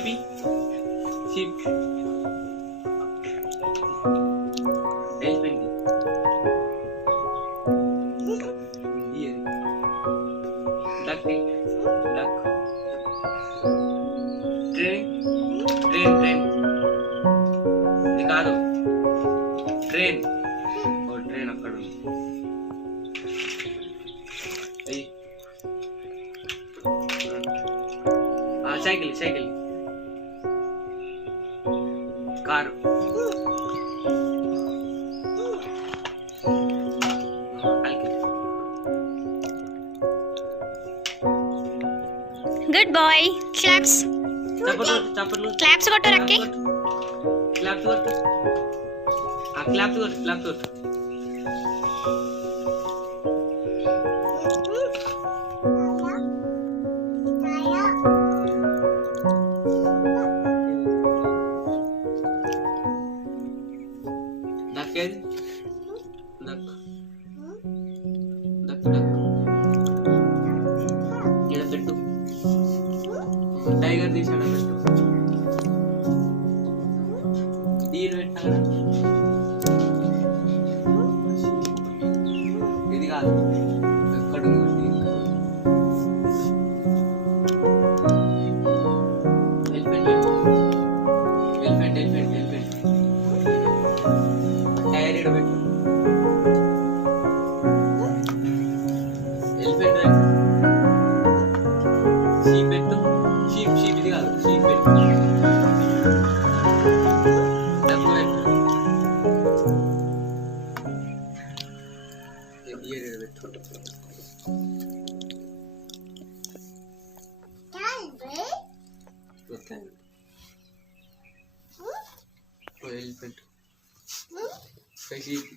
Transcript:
షీపీ sheep elephant duck duck train train train ఇది కాదు ట్రైన్ ఓ ట్రైన్ అక్కడ ఉంది cycle cycle car good boy. Claps చప్పట్లు చప్పట్లు క్లాప్స్ కొట్టు రక్కి. క్లాప్స్ కొట్టు క్లాప్స్ కొట్టు క్లాప్స్ కొట్టు దక్కేది దక్ దక్ దక్ ఇక్కడ పెట్టు టైగర్ తీసాడు పెట్టు దీని పెట్టాలి ఇది కాదు ఎక్కడ elephant elephant elephant elephant tyre ఇక్కడ పెట్టు ఎలిఫెంట్ షీప్ పెట్టు షీప్ షీప్ ఇది కాదు షీప్ పెట్టు డక్ పెట్టు ఇయర్ పెట్టు ఎలిఫెంట్ షీప్